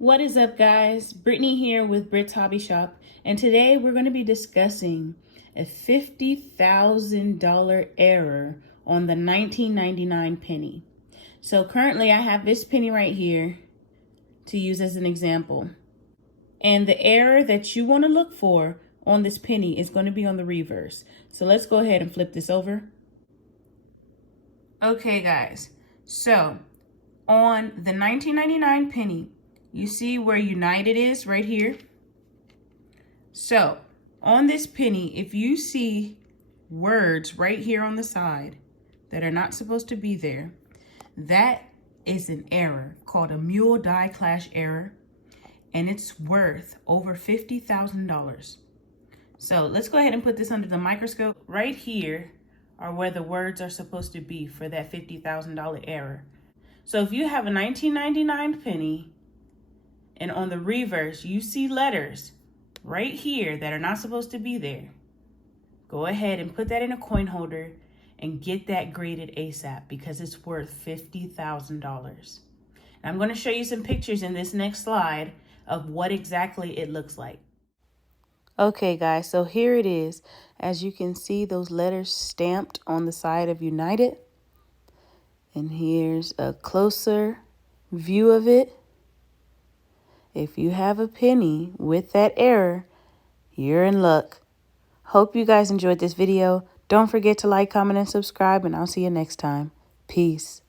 What is up, guys? Brittany here with Britt's Hobby Shop, and today we're going to be discussing a $50,000 error on the 1999 penny. So currently I have this penny right here to use as an example. And the error that you want to look for on this penny is going to be on the reverse. So let's go ahead and flip this over. Okay, guys. So on the 1999 penny, you see where United is right here? So on this penny, if you see words right here on the side that are not supposed to be there, that is an error called a mule die clash error, and it's worth over $50,000. So let's go ahead and put this under the microscope. Right here are where the words are supposed to be for that $50,000 error. So if you have a 1999 penny and on the reverse you see letters right here that are not supposed to be there, go ahead and put that in a coin holder and get that graded ASAP because it's worth $50,000. I'm going to show you some pictures in this next slide of what exactly it looks like. Okay, guys, so here it is. As you can see, those letters stamped on the side of United. And here's a closer view of it. If you have a penny with that error, you're in luck. Hope you guys enjoyed this video. Don't forget to like, comment, and subscribe, and I'll see you next time. Peace.